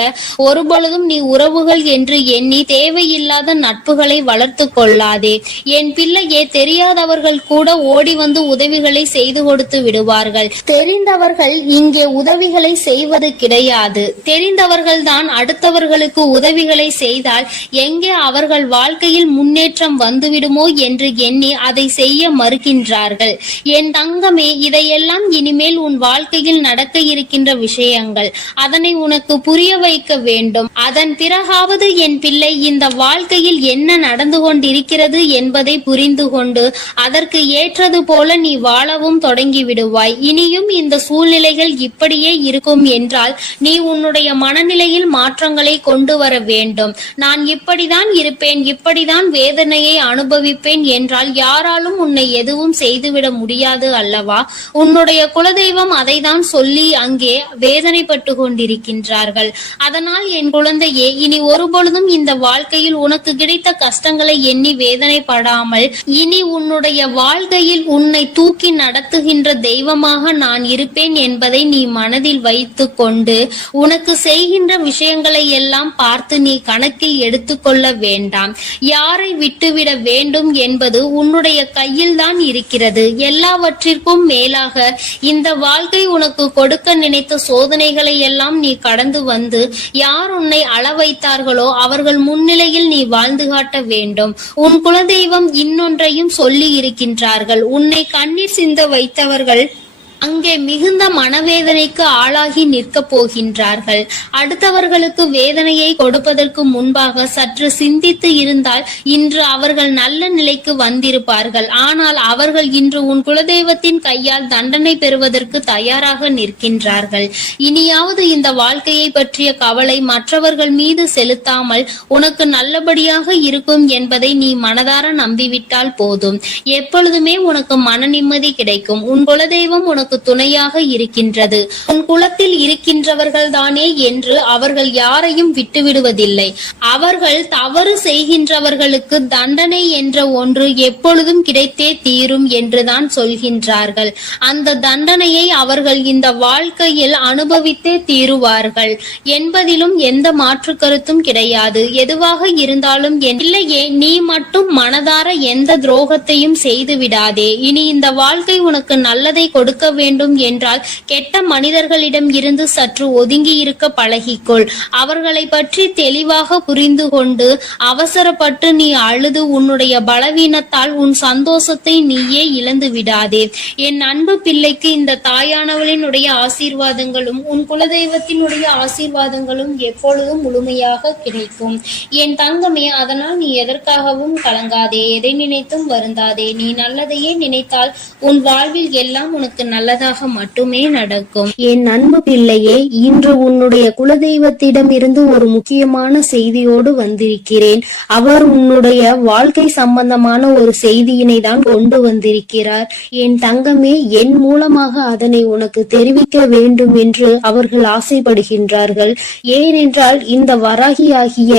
ஒருபொழுதும் நீ உறவுகள் என்று எண்ணி தேவையில்லாத நட்புகளை வளர்த்து கொள்ளாதே. என் பிள்ளையே, தெரியாதவர்கள் கூட ஓடி வந்து உதவிகளை செய்து கொடுத்து விடுவார்கள். தெரிந்தவர்கள் இங்கே உதவிகளை செய்வது கிடையாது. தெரிந்தவர்கள் தான் அடுத்தவர்களுக்கு உதவிகளை செய்தால் எங்கே எங்கே அவர்கள் வாழ்க்கையில் முன்னேற்றம் வந்துவிடுமோ என்று எண்ணி அதை செய்ய மறுக்கின்றார்கள். என் தங்கமே, இதையெல்லாம் இனிமேல் உன் வாழ்க்கையில் நடக்க இருக்கின்ற விஷயங்கள். அதனை உனக்கு புரிய வைக்க வேண்டும். அதன் பிறகாவது என் பிள்ளை இந்த வாழ்க்கையில் என்ன நடந்து கொண்டிருக்கிறது என்பதை புரிந்து கொண்டு அதற்கு ஏற்றது போல நீ வாழவும் தொடங்கி விடுவாய். இனியும் இந்த சூழ்நிலைகள் இப்படியே இருக்கும் என்றால் நீ உன்னுடைய மனநிலையில் மாற்றங்களை கொண்டு வர வேண்டும். நான் இப்படிதான் இருப்பேன், இப்படிதான் வேதனையை அனுபவிப்பேன் என்றால் யாராலும் உன்னை எதுவும் செய்துவிட முடியாது அல்லவா? உன்னுடைய குலதெய்வம் அதை தான் சொல்லி அங்கே வேதனைப்பட்டு கொண்டிருக்கின்றார்கள். அதனால் என் குழந்தையே, இனி ஒருபொழுதும் இந்த வாழ்க்கையில் உனக்கு கிடைத்த கஷ்டங்களை எண்ணி வேதனைப்படாமல் இனி உன்னுடைய வாழ்க்கையில் உன்னை தூக்கி நடத்துகின்ற தெய்வமாக நான் இருப்பேன் என்பதை நீ மனதில் வைத்து கொண்டு உனக்கு செய்கின்ற விஷயங்களை எல்லாம் பார்த்து நீ கணக்கில் எடுத்துக்கொள்ள வேண்டாம். யாரை விட்டுவிட வேண்டும் என்பது உன்னுடைய கையில் தான் இருக்கிறது. எல்லாவற்றிற்கும் மேலாக இந்த வாழ்க்கை உனக்கு கொடுக்க நினைத்த சோதனைகளை எல்லாம் நீ கடந்து வந்து யார் உன்னை அள வைத்தார்களோ அவர்கள் முன்னிலையில் நீ வாழ்ந்து காட்ட வேண்டும். உன் குலதெய்வம் இன்னொன்றையும் சொல்லி இருக்கின்றார்கள். உன்னை கண்ணீர் சிந்த வைத்தவர்கள் அங்கே மிகுந்த மனவேதனைக்கு ஆளாகி நிற்க போகின்றார்கள். அடுத்தவர்களுக்கு வேதனையை கொடுப்பதற்கு முன்பாக சற்று சிந்தித்து இருந்தால் இன்று அவர்கள் நல்ல நிலைக்கு வந்திருப்பார்கள். ஆனால் அவர்கள் இன்று உன் குலதெய்வத்தின் கையால் தண்டனை பெறுவதற்கு தயாராக நிற்கின்றார்கள். இனியாவது இந்த வாழ்க்கையை பற்றிய கவலை மற்றவர்கள் மீது செலுத்தாமல் உனக்கு நல்லபடியாக இருக்கும் என்பதை நீ மனதார நம்பிவிட்டால் போதும். எப்பொழுதுமே உனக்கு மன நிம்மதி கிடைக்கும். உன் குலதெய்வம் உனக்கு துணையாக இருக்கின்றது. உன் குலத்தில் இருக்கின்றவர்கள் தானே என்று அவர்கள் யாரையும் விட்டுவிடுவதில்லை. அவர்கள் தவறு செய்கின்றவர்களுக்கு தண்டனை என்ற ஒன்று எப்பொழுதும் கிடைத்தே தீரும் என்றுதான் சொல்கின்றார்கள். அந்த தண்டனையை அவர்கள் இந்த வாழ்க்கையில் அனுபவித்தே தீருவார்கள் என்பதிலும் எந்த மாற்று கருத்தும் கிடையாது. எதுவாக இருந்தாலும் இல்லையே, நீ மட்டும் மனதார எந்த துரோகத்தையும் செய்து விடாதே. இனி இந்த வாழ்க்கை உனக்கு நல்லதை கொடுக்க வேண்டும் என்றால் கெட்ட மனிதர்களிடம் இருந்து சற்று ஒதுங்கி இருக்க பழகிக்கொள். அவர்களை பற்றி தெளிவாக புரிந்து கொண்டு அவசரப்பட்டு நீ அழுது உன்னுடைய பலவீனத்தால் உன் சந்தோஷத்தை நீயே இழந்து விடாதே. என் அன்பு பிள்ளைக்கு இந்த தாயானவளினுடைய ஆசீர்வாதங்களும் உன் குலதெய்வத்தினுடைய ஆசீர்வாதங்களும் எப்பொழுதும் முழுமையாக கிடைக்கும். என் தங்கமே, அதனால் நீ எதற்காகவும் கலங்காதே, எதை நினைத்தும் வருந்தாதே. நீ நல்லதையே நினைத்தால் உன் வாழ்வில் எல்லாம் உனக்கு நல்லதாக மட்டுமே நடக்கும். என் அன்பு பிள்ளையே, இன்று உன்னுடைய குலதெய்வத்திடம் இருந்து ஒரு முக்கியமான செய்தியோடு வந்திருக்கிறேன். அவர் உன்னுடைய வாழ்க்கை சம்பந்தமான ஒரு செய்தியினை தான் கொண்டு வந்திருக்கிறார். என் தங்கமே, என் மூலமாக அதனை உனக்கு தெரிவிக்க வேண்டும் என்று அவர்கள் ஆசைப்படுகின்றார்கள். ஏனென்றால் இந்த வராகியாகிய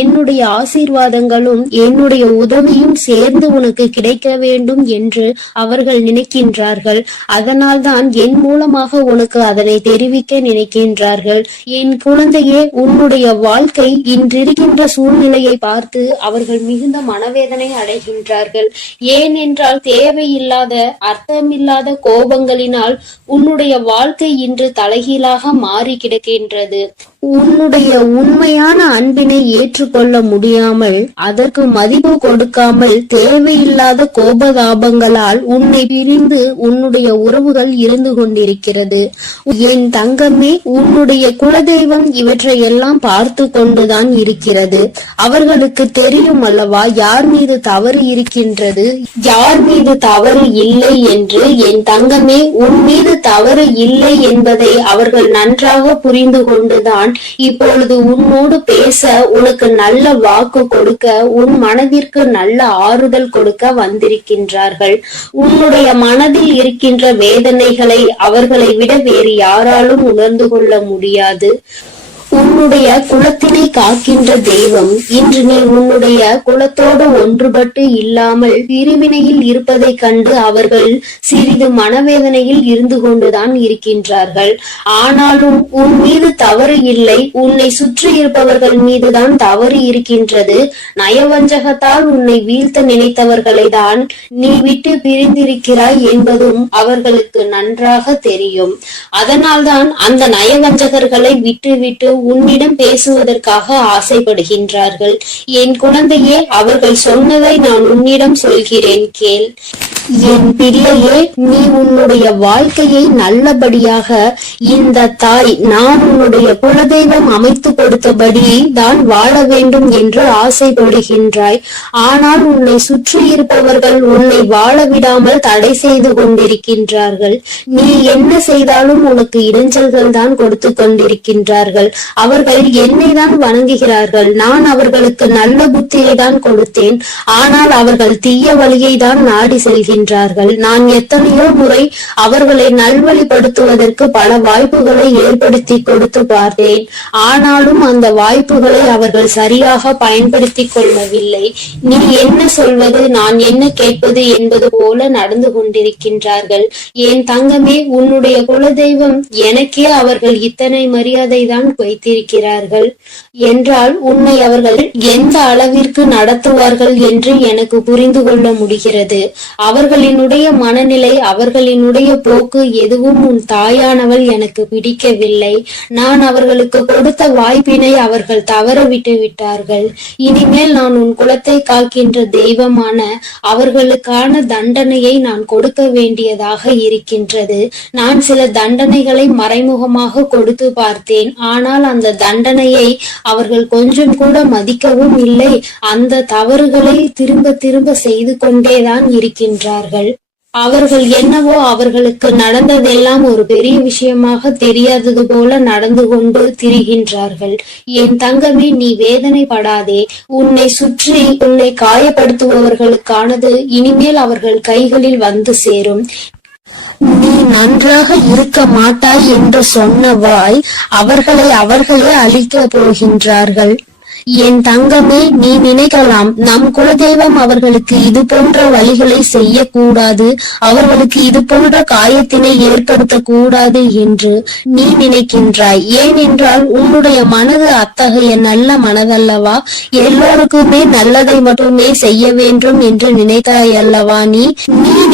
என்னுடைய ஆசீர்வாதங்களும் என்னுடைய உதவியும் சேர்ந்து உனக்கு கிடைக்க வேண்டும் என்று அவர்கள் நினைக்கின்றார்கள். அதனால் தான் என் மூலமாக உனக்கு அதனை தெரிவிக்க நினைக்கின்றார்கள். என் குழந்தையே, உன்னுடைய வாழ்க்கை இன்றிருக்கின்ற சூழ்நிலையை பார்த்து அவர்கள் மிகுந்த மனவேதனை அடைகின்றார்கள். ஏனென்றால் தேவையில்லாத அர்த்தமில்லாத கோபங்களினால் உன்னுடைய வாழ்க்கை இன்று தலைகீழாக மாறி கிடக்கின்றது. உன்னுடைய உண்மையான அன்பினை ஏற்றுக்கொள்ள முடியாமல் அதற்கு மதிப்பு கொடுக்காமல் தேவையில்லாத கோபதாபங்களால் உன்னை பிரிந்து உன்னுடைய உறவுகள் இருந்து கொண்டிருக்கிறது. என் தங்கமே, உன்னுடைய குலதெய்வம் இவற்றை எல்லாம் பார்த்து கொண்டுதான் இருக்கிறது. அவர்களுக்கு தெரியும் அல்லவா யார் மீது தவறு இருக்கின்றது, யார் மீது தவறு இல்லை என்று. என் தங்கமே, உன் மீது தவறு இல்லை என்பதை அவர்கள் நன்றாக புரிந்து கொண்டுதான் இப்பொழுது உன்னோடு பேச, உனக்கு நல்ல வாக்கு கொடுக்க, உன் மனதிற்கு நல்ல ஆறுதல் கொடுக்க வந்திருக்கின்றார்கள். உன்னுடைய மனதில் இருக்கின்ற வேதனைகளை அவர்களை விட வேறு யாராலும் உணர்ந்து கொள்ள முடியாது. உன்னுடைய குலத்தினை காக்கின்ற தெய்வம் இன்று நீ உன்னுடைய குலத்தோடு ஒன்றுபட்டு இல்லாமல் பிரிவினையில் இருப்பதை கண்டு அவர்கள் சிறிது மனவேதனையில் இருந்து கொண்டுதான் இருக்கின்றார்கள். ஆனாலும் உன் மீது தவறு இல்லை, உன்னை சுற்றி இருப்பவர்கள் மீதுதான் தவறு இருக்கின்றது. நயவஞ்சகத்தால் உன்னை வீழ்த்த நினைத்தவர்களை தான் நீ விட்டு பிரிந்திருக்கிறாய் என்பதும் அவர்களுக்கு நன்றாக தெரியும். அதனால்தான் அந்த நயவஞ்சகர்களை விட்டு விட்டு உன்னிடம் பேசுவதற்காக ஆசைப்படுகின்றார்கள். என் குழந்தையே, அவர்கள் சொன்னதை நான் உன்னிடம் சொல்கிறேன், கேள். என் பிள்ளையே, நீ உன்னுடைய வாழ்க்கையை நல்லபடியாக இந்த தாய் நான் உன்னுடைய குலதெய்வம் அமைத்து கொடுத்தபடி தான் வாழ வேண்டும் என்று ஆசைப்படுகின்றாய். ஆனால் உன்னை சுற்றி இருப்பவர்கள் உன்னை வாழ விடாமல் தடை செய்து கொண்டிருக்கின்றார்கள். நீ என்ன செய்தாலும் உனக்கு இடைஞ்சல்கள் தான் கொடுத்து கொண்டிருக்கின்றார்கள். அவர்கள் என்னை தான் வணங்குகிறார்கள். நான் அவர்களுக்கு நல்ல புத்தியை தான் கொடுத்தேன். ஆனால் அவர்கள் தீய வழியை தான் நாடி செல்கின்றார்கள். நான் எத்தனையோ முறை அவர்களை நல்வழிப்படுத்துவதற்கு பல வாய்ப்புகளை ஏற்படுத்தி கொடுத்து பார்த்தேன். ஆனாலும் அந்த வாய்ப்புகளை அவர்கள் சரியாக பயன்படுத்தி கொள்ளவில்லை. நீ என்ன சொல்வது, நான் என்ன கேட்பது என்பது போல நடந்து கொண்டிருக்கின்றார்கள். என் தங்கமே, உன்னுடைய குலதெய்வம் எனக்கே அவர்கள் இத்தனை மரியாதை தான் வைத்திருக்கிறார்கள் என்றால் உன்னை அவர்கள் எந்த அளவிற்கு நடத்துவார்கள் என்று எனக்கு புரிந்து கொள்ள முடிகிறது. அவர்களினுடைய மனநிலை, அவர்களினுடைய போக்கு எதுவும் உன் தாயானவள் எனக்கு பிடிக்கவில்லை. நான் அவர்களுக்கு கொடுத்த வாய்ப்பினை அவர்கள் தவற விட்டு விட்டார்கள். இனிமேல் நான் உன் குலத்தை காக்கின்ற தெய்வமான அவர்களுக்கான தண்டனையை நான் கொடுக்க வேண்டியதாக இருக்கின்றது. நான் சில தண்டனைகளை மறைமுகமாக கொடுத்து பார்த்தேன். ஆனால் அந்த தண்டனையை அவர்கள் கொஞ்சம் கூட மதிக்கவும் இல்லை. அந்த தவறுகளை திரும்ப திரும்ப செய்து கொண்டேதான் இருக்கின்றார்கள். அவர்கள் என்னவோ அவர்களுக்கு நடந்ததெல்லாம் ஒரு பெரிய விஷயமாக தெரியாதது போல நடந்து கொண்டு திரிகின்றார்கள். என் தங்கமே, நீ வேதனைப்படாதே. உன்னை சுற்றி உன்னை காயப்படுத்துபவர்களுக்கானது இனிமேல் அவர்கள் கைகளில் வந்து சேரும். நீ நன்றாக இருக்க மாட்டாய் என்று சொன்ன வாய் அவர்களே அழிக்க போகின்றார்கள். என் தங்கமே, நீ நினைக்கலாம் நம் குலதெய்வம் அவர்களுக்கு இது போன்ற வழிகளை செய்யக்கூடாது, அவர்களுக்கு இது போன்ற காயத்தினை ஏற்படுத்த கூடாது என்று நீ நினைக்கின்றாய். ஏனென்றால் உன்னுடைய மனது அத்தகைய நல்ல மனதல்லவா? எல்லோருக்குமே நல்லதை மட்டுமே செய்ய வேண்டும் என்று நினைத்தாய் அல்லவா? நீ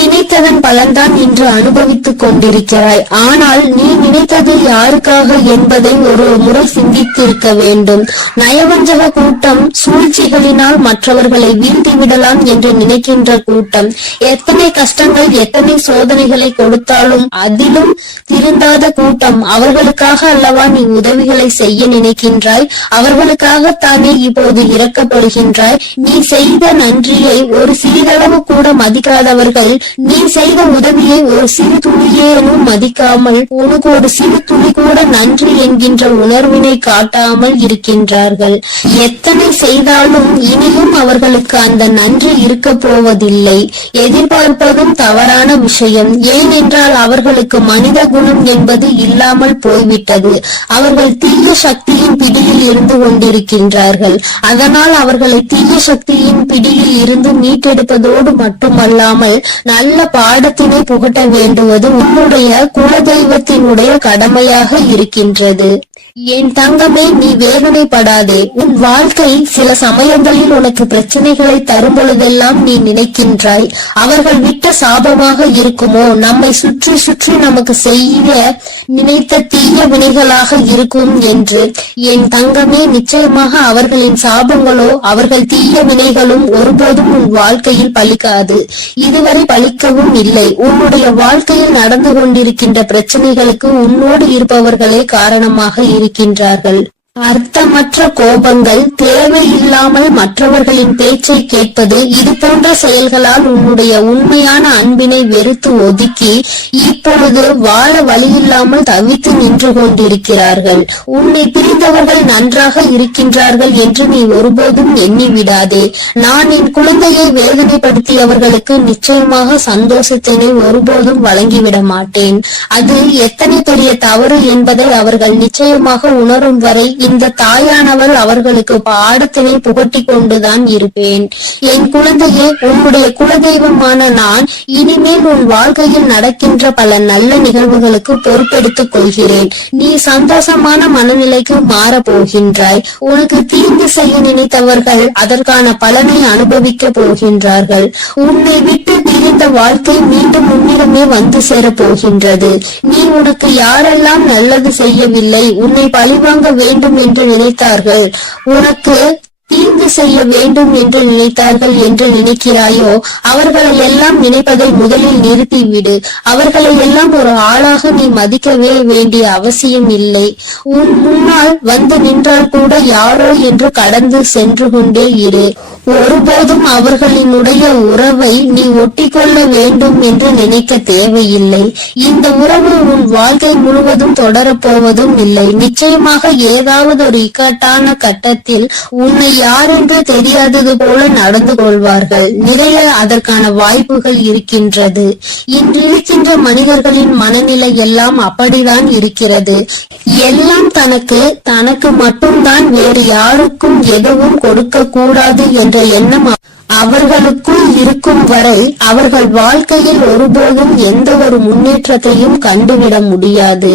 நினைத்ததன் பலன்தான் இன்று அனுபவித்துக் கொண்டிருக்கிறாய். ஆனால் நீ நினைத்தது யாருக்காக என்பதை ஒரு முறை சிந்தித்திருக்க வேண்டும். நயவஞ்சக கூட்டம் சூழ்ச்சிகளினால் மற்றவர்களை வீழ்த்தி விடலாம் என்று நினைக்கின்ற கூட்டம் எத்தனை கஷ்டங்கள் எத்தனை சோதனைகளை கொடுத்தாலும் அதிலும் திருந்தாத கூட்டம். அவர்களுக்காக அல்லவா நீ உதவிகளை செய்ய நினைக்கின்றாய்? அவர்களுக்காகத்தானே இப்போது இறக்கப்படுகின்றாய். நீ செய்த நன்றியை ஒரு சிறிதளவு கூட மதிக்காதவர்கள் நீ செய்த உதவியை ஒரு சிறு துளியேனும் மதிக்காமல் உனக்கு ஒரு சிறு துளி கூட நன்றி என்கின்ற உணர்வினை காட்டாமல் இருக்கின்றார்கள். எத்தனை செய்தாலும் இனியும் அவர்களுக்கு அந்த நன்றி இருக்க போவதில்லை. எதிர்பார்ப்பதும் தவறான விஷயம். ஏனென்றால் அவர்களுக்கு மனித குணம் என்பது இல்லாமல் போய்விட்டது. அவர்கள் தீய சக்தியின் பிடியில் இருந்து கொண்டிருக்கின்றார்கள். அதனால் அவர்களை தீய சக்தியின் பிடியில் இருந்து மீட்டெடுப்பதோடு மட்டுமல்லாமல் நல்ல பாடத்தினை புகட்ட வேண்டுவது உன்னுடைய குலதெய்வத்தினுடைய கடமையாக இருக்கின்றது. என் தங்கமே, நீ வேதனைப்படாதே. உன் வாழ்க்கை சில சமயங்களில் உனக்கு பிரச்சனைகளை தரும் பொழுதெல்லாம் நீ நினைக்கின்றாய், அவர்கள் விட்ட சாபமாக இருக்குமோ, நம்மை சுற்றி சுற்றி நமக்கு செய்ய நினைத்த தீய வினைகளாக இருக்கும் என்று. என் தங்கமே, நிச்சயமாக அவர்களின் சாபங்களோ அவர்கள் தீய வினைகளும் ஒருபோதும் உன் வாழ்க்கையில் பலிக்காது. இதுவரை பலிக்கவும் இல்லை. உன்னுடைய வாழ்க்கையில் நடந்து கொண்டிருக்கின்ற பிரச்சனைகளுக்கு உன்னோடு இருப்பவர்களே காரணமாக இருக்கின்றார்கள். அர்த்தமற்ற கோபங்கள், தேவையில்லாமல் மற்றவர்களின் பேச்சை கேட்பது, இது போன்ற செயல்களால் உன்னுடைய உண்மையான அன்பினை வெறுத்து ஒதுக்கி இப்பொழுது வாழ வழியில்லாமல் தவித்து நின்று கொண்டிருக்கிறார்கள். உன்னை பிரிந்தவர்கள் நன்றாக இருக்கின்றார்கள் என்று நீ ஒருபோதும் எண்ணி விடாதே. நான் என் குழந்தையை வேதனைப்படுத்தியவர்களுக்கு நிச்சயமாக சந்தோஷத்தினை ஒருபோதும் வழங்கிவிட மாட்டேன். அது எத்தனை பெரிய தவறு என்பதை அவர்கள் நிச்சயமாக உணரும் வரை இந்த தாயானவள் அவர்களுக்கு பாடத்தினை புகட்டி கொண்டுதான் இருப்பேன். என் குழந்தையே, உன்னுடைய குலதெய்வமான நான் இனிமேல் உன் வாழ்க்கையில் நடக்கின்ற பல நல்ல நிகழ்வுகளுக்கு பொறுப்பெடுத்துக் கொள்கிறேன். நீ சந்தோஷமான மனநிலைக்கு மாற போகின்றாய். உனக்கு தீங்கு செய்ய நினைத்தவர்கள் அதற்கான பலனை அனுபவிக்க போகின்றார்கள். உன்னை விட்டு பிரிந்த வாழ்க்கை மீண்டும் உன்னிடமே வந்து சேர போகின்றது. நீ உனக்கு யாரெல்லாம் நல்லது செய்யவில்லை, உன்னை பழிவாங்க வேண்டும் வேண்டும் என்று நினைத்தார்கள், உனக்கு தீங்கு செய்ய வேண்டும் என்று நினைத்தார்கள் என்று நினைக்கிறாயோ, அவர்களை எல்லாம் நினைப்பதை முதலில் நிறுத்திவிடு. அவர்களை எல்லாம் ஒரு ஆளாக நீ மதிக்கவே வேண்டிய அவசியம் இல்லை. உன் முன்னால் வந்து நின்றால் கூட யாரோ என்று கடந்து சென்று கொண்டே இரு. ஒருபோதும் அவர்களினுடைய உறவை நீ ஒட்டிக்கொள்ள வேண்டும் என்று நினைக்க தேவையில்லை. இந்த உறவு உன் வாழ்க்கை முழுவதும் தொடரப்போவதும் இல்லை. நிச்சயமாக ஏதாவது ஒரு இக்கட்டான கட்டத்தில் உன்னை யார் என்று தெரியாதது போல நடந்து கொள்வார்கள். நிறைய அதற்கான வாய்ப்புகள் இருக்கின்றது. இன்றிருக்கின்ற மனிதர்களின் மனநிலை எல்லாம் அப்படிதான் இருக்கிறது. எல்லாம் தனக்கு மட்டும்தான், வேறு யாருக்கும் எதுவும் கொடுக்க கூடாது என்ற எண்ணம் அவர்களுக்குள் இருக்கும் வரை அவர்கள் வாழ்க்கையில் ஒருபோதும் எந்த ஒரு முன்னேற்றத்தையும் கண்டுவிட முடியாது.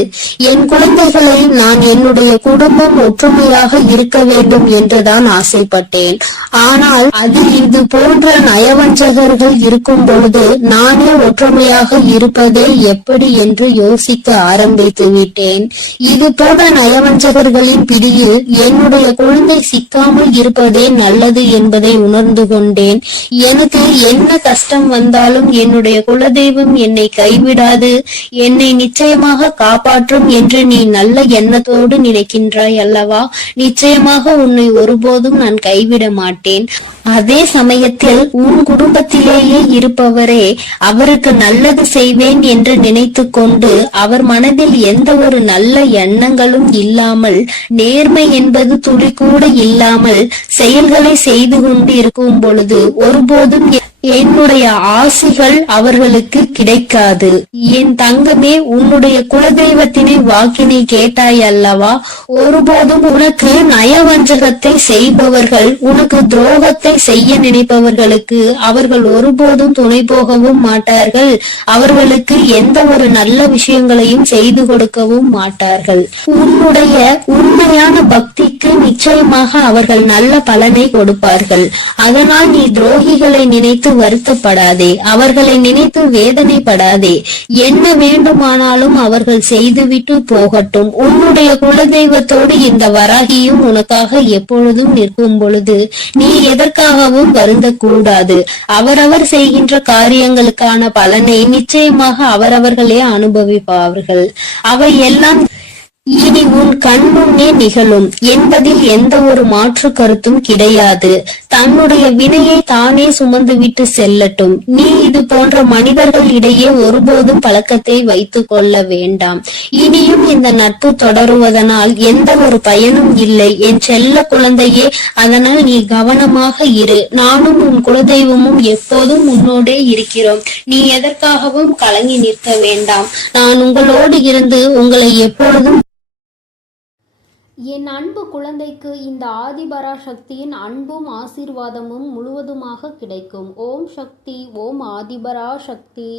என் குழந்தைகளை நான் என்னுடைய குடும்பம் ஒற்றுமையாக இருக்க வேண்டும் என்றுதான் ஆசைப்பட்டேன். ஆனால் அதில் இது போன்ற நயவஞ்சகர்கள் இருக்கும் பொழுது நானே ஒற்றுமையாக இருப்பதே எப்படி என்று யோசிக்க ஆரம்பித்து விட்டேன். இது போன்ற நயவஞ்சகர்களின் பிடியில் என்னுடைய குழந்தை சிக்காமல் இருப்பதே நல்லது என்பதை உணர்ந்து கொண்டேன். எனக்கு என்ன கஷ்டம் வந்தாலும் என்னுடைய குலதெய்வம் என்னை கைவிடாது, என்னை நிச்சயமாக காப்பாற்றும் என்று நீ நல்ல எண்ணத்தோடு நினைக்கின்றாய் அல்லவா? நிச்சயமாக உன்னை ஒருபோதும் நான் கைவிட மாட்டேன். அதே சமயத்தில் உன் குடும்பத்திலேயே இருப்பவரே அவருக்கு நல்லது செய்வேன் என்று நினைத்து கொண்டு அவர் மனதில் எந்த ஒரு நல்ல எண்ணங்களும் இல்லாமல், நேர்மை என்பது துளி கூட இல்லாமல் செயல்களை செய்து கொண்டு இருக்கும் பொழுது ஒருபோதும் என்னுடைய ஆசிகள் அவர்களுக்கு கிடைக்காது. என் தங்கமே, உன்னுடைய குலதெய்வத்தினை வாக்கினை கேட்டாய் அல்லவா? ஒருபோதும் உனக்கு நயவஞ்சகத்தை செய்பவர்கள், உனக்கு துரோகத்தை செய்ய நினைப்பவர்களுக்கு அவர்கள் ஒருபோதும் துணை போகவும் மாட்டார்கள். அவர்களுக்கு எந்த ஒரு நல்ல விஷயங்களையும் செய்து கொடுக்கவும் மாட்டார்கள். உன்னுடைய உண்மையான பக்திக்கு நிச்சயமாக அவர்கள் நல்ல பலனை கொடுப்பார்கள். அதனால் நீ துரோகிகளை நினைத்து வருத்தப்படாதே, அவர்களை நினைத்து வேதனைப்படாதே. என்ன வேண்டுமானாலும் அவர்கள் செய்துவிட்டு போகட்டும். உன்னுடைய குலதெய்வத்தோடு இந்த வராகியும் உனக்காக எப்பொழுதும் நிற்கும் பொழுது நீ எதற்காகவும் வருந்தக்கூடாது. அவரவர் செய்கின்ற காரியங்களுக்கான பலனை நிச்சயமாக அவரவர்களே அனுபவிப்பார்கள். அவை எல்லாம் இனி உன் கண் முன்னே நிகழும் என்பதில் எந்த ஒரு மாற்று கருத்தும் கிடையாது. தன்னுடைய வினையை தானே சுமந்துவிட்டு செல்லட்டும். நீ இது போன்ற மனிதர்கள் இடையே ஒருபோதும் பழக்கத்தை வைத்துக் கொள்ள வேண்டாம். இனியும் இந்த நட்பு தொடருவதனால் எந்த ஒரு பயனும் இல்லை என் செல்ல குழந்தையே. அதனால் நீ கவனமாக இரு. நானும் உன் குலதெய்வமும் எப்போதும் உன்னோடே இருக்கிறோம். நீ எதற்காகவும் கலங்கி நிற்க வேண்டாம். நான் உங்களோடு இருந்து உங்களை எப்பொழுதும். என் அன்பு குழந்தைக்கு இந்த ஆதிபராசக்தியின் அன்பும் ஆசீர்வாதமும் முழுவதுமாக கிடைக்கும். ஓம் சக்தி, ஓம் ஆதிபராசக்தி.